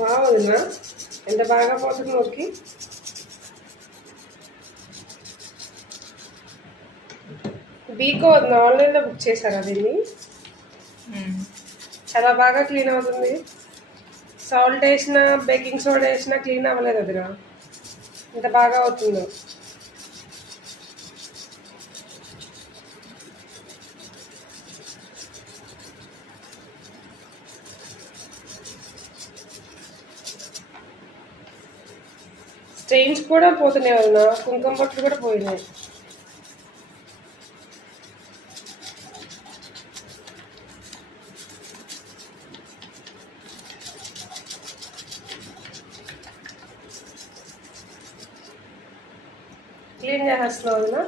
వదినా ఎంత బాగా పోతుంది నొక్కి. బీకో ఆన్లైన్లో బుక్ చేశారా దీన్ని? చాలా బాగా క్లీన్ అవుతుంది. సాల్ట్ వేసినా బేకింగ్ సోడా వేసినా క్లీన్ అవ్వలేదు వదినా. ఎంత బాగా అవుతుందో. స్టెయిన్స్ కూడా పోతున్నాయి వదినా, కుంకుమ బొట్లు కూడా పోయినాయి. క్లీన్ చేసేస్తున్నావు వదినా.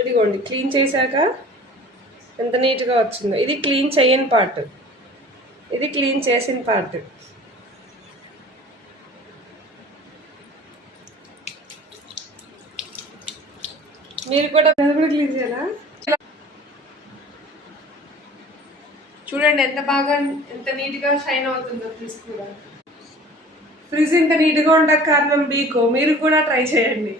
ఇదిగోండి క్లీన్ చేశాక ఎంత నీట్గా వచ్చిందో. ఇది క్లీన్ చేయని పార్ట్, ఇది క్లీన్ చేసిన పార్ట్. మీరు కూడా క్లీన్ చేయాలా? చూడండి ఎంత బాగా ఎంత నీట్గా షైన్ అవుతుందో ఫ్రిడ్జ్ కూడా. ఫ్రిడ్జ్ ఇంత నీట్గా ఉండక కారణం బీకో. మీరు కూడా ట్రై చేయండి.